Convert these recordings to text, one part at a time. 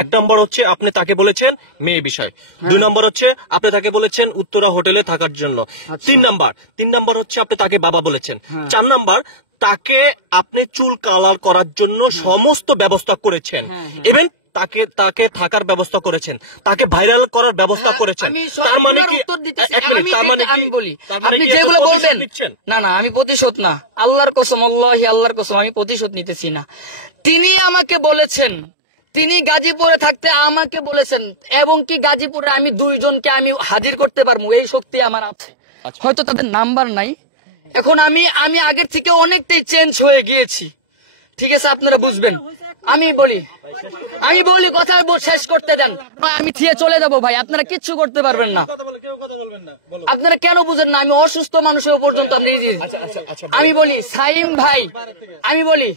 এক নম্বর হচ্ছে আপনি তাকে বলেছেন মেয়ে বিষয়, 2 নম্বর হচ্ছে আপনি তাকে বলেছেন উত্তরা হোটেলে থাকার জন্য, 3 নম্বর হচ্ছে আপনি তাকে বাবা বলেছেন, 4 নম্বর তাকে আপনি চুল কালার করার জন্য সমস্ত ব্যবস্থা করেছেন, ইভেন তাকে থাকার ব্যবস্থা করেছেন, তাকে ভাইরাল করার ব্যবস্থা করেছেন। তার মানে কি আমি বলি আপনি যেগুলো বলবেন না না আমি প্রতিশোধ না, আল্লাহর কসম, আল্লাহর কসম আমি প্রতিশোধ নিতেছি না। তিনি আমাকে বলেছেন, তিনি গাজীপুরে থাকতে আমাকে বলেছেন, এবং কি গাজীপুরে আমি 2 জনকে আমি হাজির করতে পারবো, এই শক্তি আমার আছে। হয়তো তাদের নাম্বার নাই, এখন আমি আগের থেকে অনেকটাই চেঞ্জ হয়ে গিয়েছি, ঠিক আছে আপনারা বুঝবেন। আমি বলি কথা শেষ করতে দেন, আমি থিয়ে চলে যাবো ভাই, আপনারা কিচ্ছু করতে পারবেন না। আপনারা কেন বুঝেন না? আমি অসুস্থ মানুষের পর্যন্ত আমি বলি সাইম ভাই, আমি বলি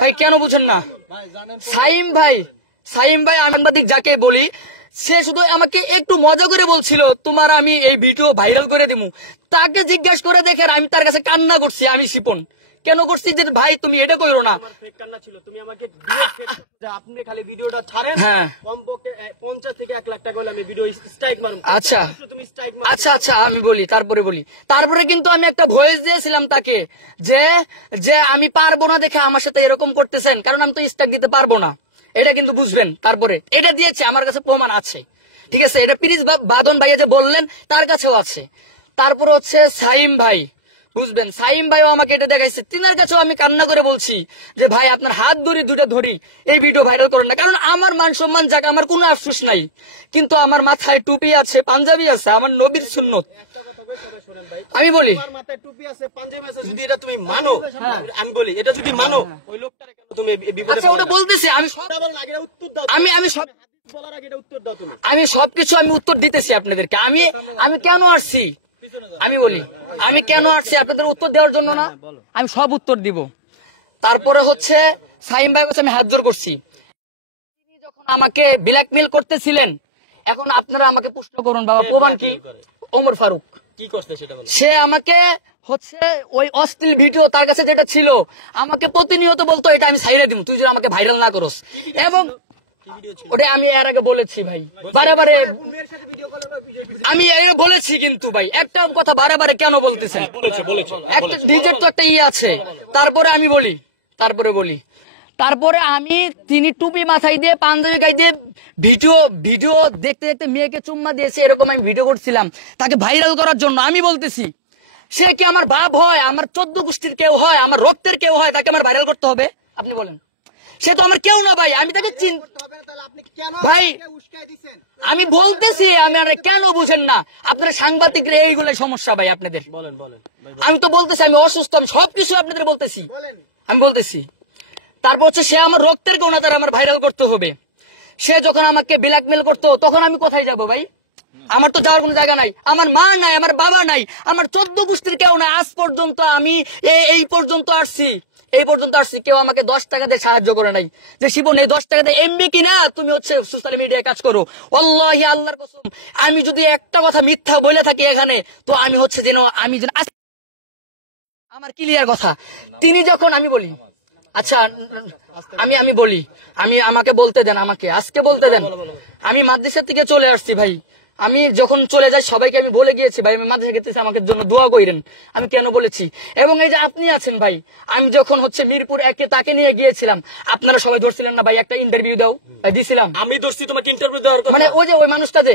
ভাই কেন বুঝেন না? সাইম ভাই সাংবাদিক যাকে বলি, সে শুধু আমাকে একটু মজা করে বলছিল তোমার আমি এই ভিডিও ভাইরাল করে দিমু। তাকে জিজ্ঞাসা করে দেখেন আমি তার কাছে কান্না করছি, আমি শিপন কেন করছি যে ভাই তুমি এটা কইরো না। আপনি খালি ভিডিওটা ছাড়েন, কমপক্ষে 50 থেকে 1 লাখ টাকা হলে আমি ভিডিও স্ট্রাইক মারব। আচ্ছা আমি বলি, তারপরে কিন্তু আমি একটা ভয়েস দিয়েছিলাম তাকে যে আমি পারবো না দেখে আমার সাথে এরকম করতেছেন, কারণ আমি তো স্ট্রাইক দিতে পারবো না, এটা কিন্তু বুঝবেন। তারপরে এটা দিয়েছে, আমার কাছে প্রমাণ আছে, ঠিক আছে, এটা প্লিজ বাদন ভাইয়া যে বললেন তার কাছেও আছে। তারপর হচ্ছে সাইম ভাই, বুঝবেন, সাইম ভাইও আমাকে এটা দেখাইছে, তিনার কাছেও আমি কান্না করে বলছি যে ভাই আপনার হাত দুটা ধরি এই ভিডিও ভাইরাল করেন না, কারণ আমার মান সম্মান যাক, আমার কোনো আফসোস নাই, কিন্তু আমার মাথায় টুপি আছে, পাঞ্জাবি আছে, আমার নবীর সুন্নত। আমি বলি মাথায় টুপি আছে, পাঞ্জাবি আছে, যদি এটা তুমি মানো, আমি বলি এটা যদি মানো, ওই লোকটারে কেন তুমি বিপদে? আচ্ছা ওটা বলতেছি, আমি সবকিছু আমি উত্তর দিতেছি আপনাদেরকে। আমি কেন আসছি, আমি কেন আসছি আপনাদের উত্তর দেওয়ার জন্য না, আমি সব উত্তর দিব। তারপরে হচ্ছে সাইম ভাই কাছে আমি হাত জোর করছি, তিনি যখন আমাকে ব্ল্যাকমেল করতেছিলেন, এখন আপনারা আমাকে প্রশ্ন করুন বাবা, প্রমাণ কি? ওমর ফারুক কি করতে সেটা বলো। সে আমাকে হচ্ছে ওই অশ্লীল ভিডিও তার কাছে যেটা ছিল, আমাকে প্রতিনিয়ত বলতো এটা আমি ছাইড়া দিব তুই যদি আমাকে ভাইরাল না করস, এবং ওটা আমি এর আগে বলেছি ভাই, বারে আমি বলেছি, কিন্তু ভাই একটা কথা বারে কেন বলতেছেন? একটা ডিজের তো একটা আছে। তারপরে আমি বলি, তারপরে তিনি টুপি মাথায় দিয়ে পাঞ্জাবি গায়ে দিয়ে ভিডিও দেখতে মেয়েকে চুম্মা দিয়েছে, এরকম আমি ভিডিও করছিলাম তাকে ভাইরাল করার জন্য। আমি বলতেছি সে কি আমার বাপ হয়, আমার 14 গোষ্ঠীর কেউ হয়, আমার রক্তের কেউ হয়, তাকে আমার ভাইরাল করতে হবে? আপনি বলেন, সে তো আমার কেউ না ভাই, আমি তাকে ভাই আমি বলতেছি, আমি আর কেন বুঝেন না? আপনার সাংবাদিকরা এইগুলো সমস্যা ভাই আপনাদের। আমি তো বলতেছি আমি অসুস্থ, আমি সবকিছু আপনাদের বলতেছি, আমি বলতেছি। তারপর হচ্ছে সে আমার রক্তের কেউ না, তার আমার ভাইরাল করতে হবে। সে যখন আমাকে ব্ল্যাকমেল করতো তখন আমি কোথায় যাব ভাই? আমার তো যাওয়ার কোনো জায়গা নাই, আমার মা নাই, আমার বাবা নাই, আমার 14 গোষ্ঠীর কেউ নাই। আজ পর্যন্ত আমি এই পর্যন্ত আসছি, কেউ আমাকে 10 টাকা দিয়ে সাহায্য করে নাই যে শিবন এই 10 টাকা দিয়ে এমবি কিনা তুমি হচ্ছে সোশ্যাল মিডিয়ায় কাজ করো। আল্লাহি আল্লাহর কসম, আমি যদি একটা কথা মিথ্যা বলে থাকি এখানে, তো আমি হচ্ছে যেন আমার ক্লিয়ার কথা। তিনি যখন আমি বলি, আচ্ছা আমি বলি, আমাকে বলতে দেন, আমাকে আজকে বলতে দেন। আমি মাদ্রাসা থেকে চলে আসছি ভাই, আমি যখন চলে যাই সবাইকে আমি বলে গিয়েছি ভাই আমি মাদ্রাসা গেতেছি, আমাকে জন্য দোয়া করেন। আমি কেন বলেছি, এবং এই যে আপনি আছেন ভাই, আমি যখন হচ্ছে মিরপুর 1-এ তাকে নিয়ে গিয়েছিলাম, আপনারা সবাই ধরছিলেন না ভাই একটা ইন্টারভিউ দাও, দিছিলাম। আমি ধরছি তোমাকে ইন্টারভিউ দেওয়ার কথা, মানে ওই মানুষটা যে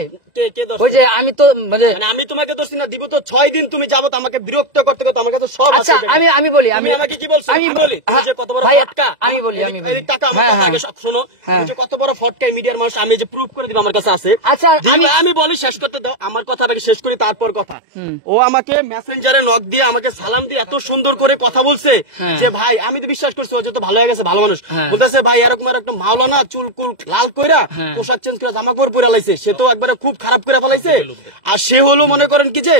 ওই যে আমি তো মানে আমি তোমাকে ধরছি না, দিব তো 6 দিন তুমি যাবত আমাকে বিরক্ত করতে আমার কাছে সব আছে। আচ্ছা আমি বলি, আমি আমাকে কি বলছো? আমি বলি তুমি যে কত বড় ফটকা, আমি বলি এই টাকা আমার আগে সব শোনো, তুমি যে কত বড় ফটকা মিডিয়ার মানুষ, আমি যে প্রুফ করে দিব আমার কাছে আছে। আচ্ছা আমি বলি শেষ করতে দাও, আমার কথাটাকে শেষ করি তারপর কথা। ও আমাকে মেসেঞ্জারে নক দিয়ে আমাকে সালাম দিয়ে এত সুন্দর করে কথা বলছে যে ভাই আমি তো বিশ্বাস করছি ও যে তো ভালো হয়ে গেছে, ভালো মানুষ। বলতেছে ভাই এরকম একটা মাওলানা চুল কুল লাল কইরা পোশাক চেঞ্জ করে জামা কাপড় পরে লাইছে, সে তো একবারে খুব খারাপ করে ফেলাইছে। আর সে হলো মনে করেন কি যে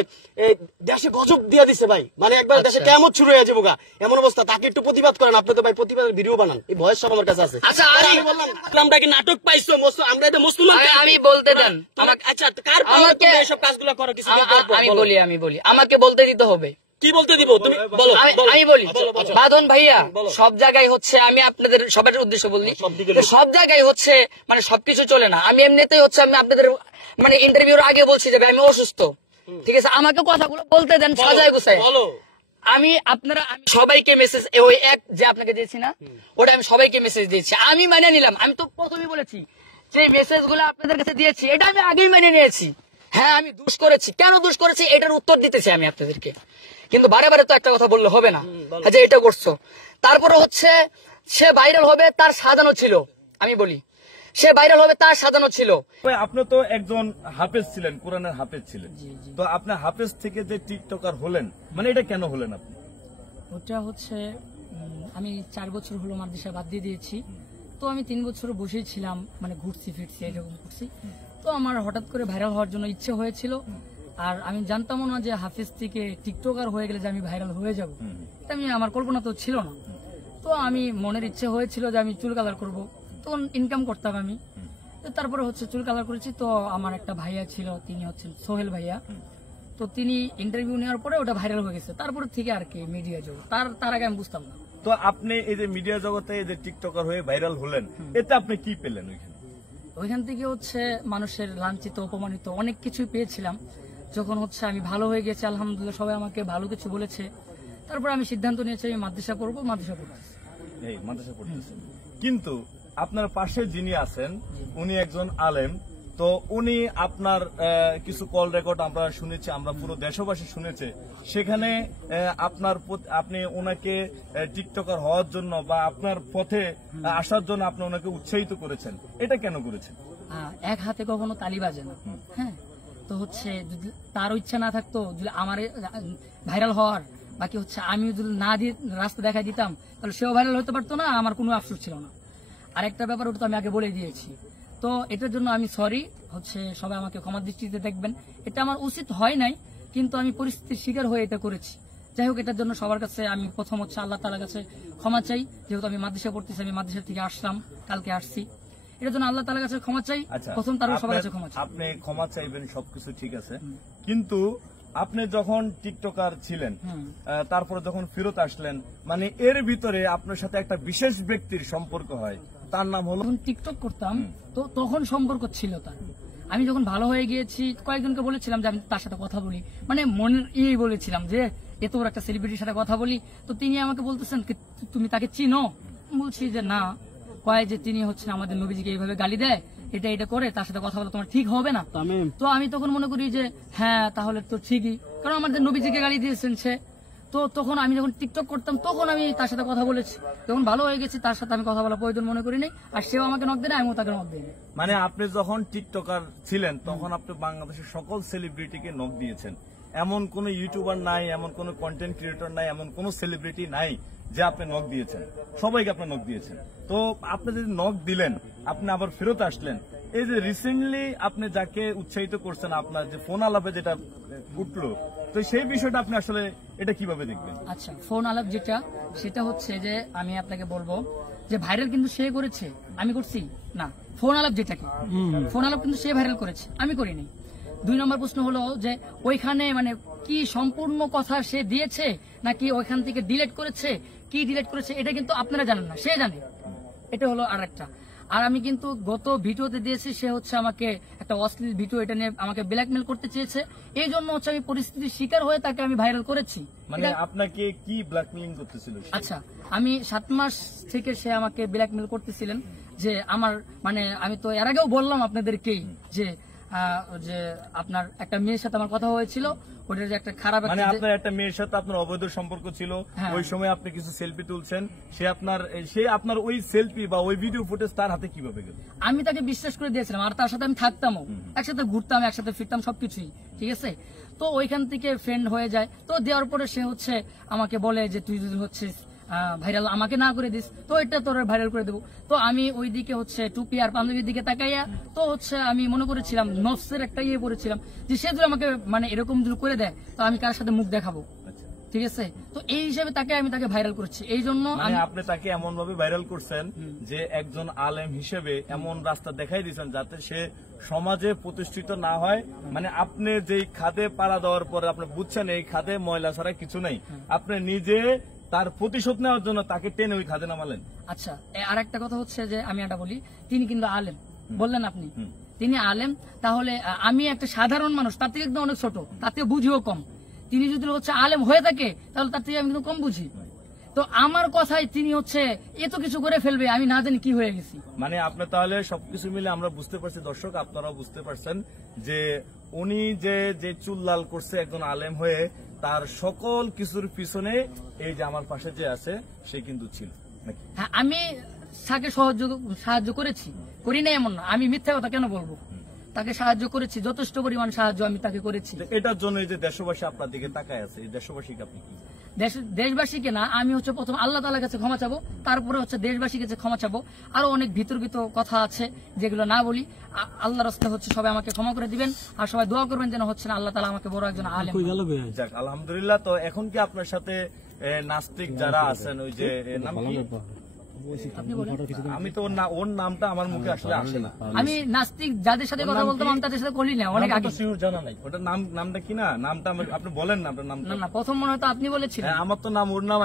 দেশে গজব দিয়ে দিছে ভাই, মানে একবার দেশে কেমন শুরু হয়ে যাবো গা এমন অবস্থা। তাকে একটু প্রতিবাদ করেন, আপনি তো ভাই প্রতিবাদের ভিডিও বানান, এই ভয়েস সব আমার কাছে আছে। আচ্ছা আমি বললাম আমরা কি নাটক পাইছো? আমরা এটা মুসলমান, আমি বলতে দেন। আচ্ছা কার আমাকে এসব কাজগুলো করো কিছু? আমি বলি আমাকে বলতে দিতে হবে। কি বলতে দিব তুমি বলো। আমি বলি বাদন ভাইয়া, সব জায়গায় হচ্ছে আমি আপনাদের সবার উদ্দেশ্য বলি, সব জায়গায় হচ্ছে মানে সবকিছু চলে না। আমি এমনিতেই হচ্ছে আমি আপনাদের মানে ইন্টারভিউর আগে বলছি যে আমি অসুস্থ, ঠিক আছে, আমাকে কথাগুলো বলতে দেন সাজায় গুছায়। আমি সবাইকে মেসেজ, ওই এক যে আপনাকে দিয়েছি না, ওটা আমি সবাইকে মেসেজ দিয়েছি, আমি মানে নিলাম। আমি তো প্রথমেই বলেছি যে মেসেজ গুলো আপনাদের কাছে দিয়েছি, এটা আমি আগেই মেনে নিয়েছি। হ্যাঁ আমি দুষ করেছি, কেন দুষ করেছি এটার উত্তর দিতেছি আমি আপনাদেরকে, কিন্তু বারে বারে তো একটা কথা বললে হবে না যে এটা করছো। তারপরে হচ্ছে সে ভাইরাল হবে তার সাজানো ছিল, আমি বলি সে ভাইরাল হবে তার সাজানো ছিল। আপনি তো একজন হাফেজ ছিলেন, কোরআনের হাফেজ ছিলেন, তো আপনি হাফেজ থেকে যে টিকটকার হলেন, মানে এটা কেন হলেন আপনি? ওটা হচ্ছে আমি 4 বছর হলো মাদ্রাসা বাদ দিয়ে দিয়েছি, তো আমি 3 বছর বসেই ছিলাম, মানে ঘুরছি ফিরছি এরকম করছি। তো আমার হঠাৎ করে ভাইরাল হওয়ার জন্য ইচ্ছে হয়েছিল, আর আমি জানতামও না যে হাফেজ থেকে টিকটকার হয়ে গেলে যে আমি ভাইরাল হয়ে যাব, এটা আমি আমার কল্পনা তো ছিল না। তো আমি মনের ইচ্ছে হয়েছিল যে আমি চুল কালার করব, তখন ইনকাম করতাম আমি। তো তারপরে হচ্ছে চুল কালার করেছি। তো আমার একটা ভাইয়া ছিল, তিনি হচ্ছেন সোহেল ভাইয়া, তো তিনি ইন্টারভিউ নেওয়ার পরে ওটা ভাইরাল হয়ে গেছে। তারপরে থেকে আর কি মিডিয়া যোগ, তার আগে আমি বুঝতাম না। তো আপনি এই যে মিডিয়া জগতে এই যে টিকটকার হয়ে ভাইরাল হলেন, এতে আপনি কি পেলেন ওইখানে? ওইখান থেকে হচ্ছে মানুষের লাঞ্ছিত অপমানিত অনেক কিছুই পেয়েছিলাম। যখন হচ্ছে আমি ভালো হয়ে গেছি, আলহামদুলিল্লাহ সবাই আমাকে ভালো কিছু বলেছে, তারপর আমি সিদ্ধান্ত নিয়েছি আমি মাদ্রাসা পড়বো, মাদ্রাসা পড়তেছি। এই মাদ্রাসা পড়তেছেন, কিন্তু আপনার পাশে যিনি আছেন উনি একজন আলেম, তো উনি আপনার কিছু কল রেকর্ড আমরা শুনেছি, আমরা পুরো দেশবাসী শুনেছে, সেখানে আপনি ওনাকে টিকটকার হওয়ার জন্য বা আপনার পথে আসার জন্য আপনি ওনাকে উৎসাহিত করেছেন, এটা কেন করেছেন? এক হাতে কখনো তালি বাজে না, হ্যাঁ। তো হচ্ছে যদি তার ইচ্ছা না থাকতো, যদি আমার ভাইরাল হওয়ার, বাকি হচ্ছে আমি যদি না দিয়ে রাস্তা দেখাই দিতাম, তাহলে সেও ভাইরাল হতে পারতো না, আমার কোনো আফসোস ছিল না। আরেকটা ব্যাপার, ওটা তো আমি আগে বলে দিয়েছি, তো এটার জন্য আমি সরি, হচ্ছে সবাই আমাকে ক্ষমা দৃষ্টিতে দেখবেন। এটা আমার উচিত হয় নাই, কিন্তু আমি পরিস্থিতির শিকার হয়ে এটা করেছি। যাই হোক, এটার জন্য সবার কাছে আমি প্রথম হচ্ছে আল্লাহ তাআলার কাছে ক্ষমা চাই, যেহেতু আমি মাদ্রাসা পড়তেছি, আমি মাদ্রাসা থেকে আসলাম, কালকে আসছি, এটার জন্য আল্লাহ তাআলার কাছে ক্ষমা চাই প্রথম, তারপর সবার কাছে ক্ষমা চাই। আপনি ক্ষমা চাইবেন, সবকিছু ঠিক আছে, কিন্তু আপনি যখন টিকটকার ছিলেন, তারপরে যখন ফেরত আসলেন, মানে এর ভিতরে আপনার সাথে একটা বিশেষ ব্যক্তির সম্পর্ক হয়, তার নাম হলো, যখন টিকটক করতাম তো তখন সম্পর্ক ছিল তার। আমি যখন ভালো হয়ে গিয়েছি, কয়েকজনকে বলেছিলাম যে আমি তার সাথে কথা বলি, মানে মনের বলেছিলাম যে এত বড় একটা সেলিব্রিটির সাথে কথা বলি। তো তিনি আমাকে বলতেছেন তুমি তাকে চিনো? বলছি যে না। কয় যে তিনি হচ্ছেন আমাদের নবীজিকে এইভাবে গালি দেয়, এটা করে, তার সাথে কথা বলা তোমার ঠিক হবে না। তো আমি তখন মনে করি যে হ্যাঁ তাহলে তো ঠিকই, কারণ আমাদের নবীজিকে গালি দিয়েছেন সে। তো তখন আমি যখন টিকটক করতাম তখন আমি তার সাথে কথা বলেছি, যখন ভালো হয়ে গেছি তার সাথে আমি কথা বলা প্রয়োজন মনে করি নাই, আর সেও আমাকে নক দেয় না, আমিও তাকে নক দিই। মানে আপনি যখন টিকটকার ছিলেন তখন আপনি বাংলাদেশের সকল সেলিব্রিটিকে নক দিয়েছেন, এমন কোন ইউটিউবার নাই, এমন কোন কন্টেন্ট ক্রিয়েটর নাই, এমন কোন সেলিব্রিটি নাই যে আপনি নক দিয়েছেন, সবাইকে আপনি নক দিয়েছেন। তো আপনি যদি নক দিলেন, আপনি আবার ফেরত আসলেন, এই যে রিসেন্টলি আপনি যাকে উৎসাহিত করছেন, আপনার যে ফোন আলাপে যেটা উঠলো, তো সেই বিষয়টা আপনি আসলে এটা কিভাবে দেখবেন? আচ্ছা, ফোন আলাপ যেটা, সেটা হচ্ছে যে আমি আপনাকে বলবো যে ভাইরাল কিন্তু সে করেছে, আমি করছি না। ফোন আলাপ যেটাকে, ফোন আলাপ কিন্তু সে ভাইরাল করেছে, আমি করিনি। 2 নম্বর প্রশ্ন হলো যে ওইখানে মানে কি সম্পূর্ণ কথা সে দিয়েছে নাকি ওইখান থেকে ডিলিট করেছে, কি ডিলিট করেছে এটা কিন্তু আপনারা জানেন না, সে জানে। এটা হলো আর একটা। আর আমি কিন্তু গত ভিডিওতে দিয়েছি, সে হচ্ছে আমাকে একটা অশ্লীল ভিডিও এটা নিয়ে আমাকে ব্ল্যাকমেল করতে চেয়েছে, এই জন্য হচ্ছে আমি পরিস্থিতির শিকার হয়ে তাকে আমি ভাইরাল করেছি। মানে আপনাকে কি ব্ল্যাকমেলিং করতেছিল? আচ্ছা, আমি 7 মাস থেকে সে আমাকে ব্ল্যাকমেল করতেছিলেন যে আমার মানে আমি তো এর আগেও বললাম আপনাদেরকেই যে আপনার একটা মেয়ের সাথে আমার কথা হয়েছিল, ওটার যে একটা খারাপ, মানে আপনার একটা মেয়ের সাথে আপনার অবৈধ সম্পর্ক ছিল, ওই সময় আপনি কিছু সেলফি তুলছেন, সে আপনার ওই সেলফি বা ওই ভিডিও ফুটেজ তার হাতে কিভাবে গেল? আমি তাকে বিশ্বাস করে দিয়েছিলাম, আর তার সাথে আমি থাকতামও, একসাথে ঘুরতাম, একসাথে ফিরতাম, সবকিছুই ঠিক আছে। তো ওইখান থেকে ফ্রেন্ড হয়ে যায়, তো দেওয়ার পরে সে হচ্ছে আমাকে বলে যে তুই যদি হচ্ছে ভাইরাল আমাকে না করে দিস, তো এটা তোর ভাইরাল করে দেবো। তো আমি ওই দিকে হচ্ছে টুপি আর পাঞ্জাবির দিকে তাকাইয়া, তো হচ্ছে আমি মনে করেছিলাম নফসের একটা পড়েছিলাম যে সে যদি আমাকে মানে এরকম যদি করে দেয় তো আমি কার সাথে মুখ দেখাবো, ঠিক আছে, তো এই হিসাবে আমি তাকে ভাইরাল করছি। এই জন্য মানে আপনি তাকে এমন ভাবে ভাইরাল করছেন যে একজন আলেম হিসেবে এমন রাস্তা দেখাই দিয়েছেন যাতে সে সমাজে প্রতিষ্ঠিত না হয়। মানে আপনি যেই খাদে পাড়া দেওয়ার পরে আপনি বুঝছেন এই খাদে ময়লা ছাড়া কিছু নাই, আপনি নিজে তার প্রতিশোধ নেওয়ার জন্য তাকে টেনে ওই খাদে নামালেন। আচ্ছা, আর একটা কথা হচ্ছে যে আমি এটা বলি, তিনি কিন্তু আলেম বললেন আপনি, তিনি আলেম, তাহলে আমি একটা সাধারণ মানুষ, তার থেকে একদম অনেক ছোট, তার থেকে বুঝিও কম। তিনি যদি হচ্ছে আলেম হয়ে থাকে তাহলে তার থেকে আমি কিন্তু কম বুঝি। তো আমার কথাই তিনি হচ্ছে এত কিছু করে ফেলবে, আমি না জানি কি হয়ে গেছি। মানে আপনি তাহলে সবকিছু মিলে আমরা বুঝতে পারছি, দর্শক আপনারাও বুঝতে পারছেন যে উনি যে চুল লাল করছে একজন আলেম হয়ে, তার সকল কিছুর পিছনে এই যে আমার পাশে যে আছে সে কিন্তু ছিল নাকি? হ্যাঁ, আমি তাকে সাহায্য করেছি, করি না এমন না, আমি মিথ্যা কথা কেন বলবো, তাকে সাহায্য করেছি, যথেষ্ট পরিমাণ সাহায্য আমি তাকে করেছি। এটার জন্য এই যে দেশবাসী আপনার দিকে তাকায় আছে, এই দেশবাসীকে আপনি কি? দেশবাসীকে না, আমি হচ্ছে প্রথম আল্লাহ তাআলার কাছে ক্ষমা চাবো, তারপরে হচ্ছে দেশবাসীর কাছে ক্ষমা চাবো। আরো অনেক বিতর্কিত কথা আছে যেগুলো না বলি, আল্লাহর রাস্তায় হচ্ছে সবাই আমাকে ক্ষমা করে দিবেন, আর সবাই দোয়া করবেন যেন হচ্ছে না আল্লাহ তাআলা আমাকে বড় একজন আলেম। যাক আলহামদুলিল্লাহ। তো এখন কি আপনার সাথে নাস্তিক যারা আছেন, ওই যে নাম কি? আমি তো ওর নামটা আমার মুখে আসলে আসে না। আমি নাস্তিক যাদের সাথে কথা বলতাম আমি তাদের সাথে করি না, অনেক আগে। জানা নাই ওটার নামটা কি? না নামটা আপনি বলেন না আপনার নামটা। না, প্রথম মনে হয়তো আপনি বলেছিলেন। আমার তো নাম ওর নাম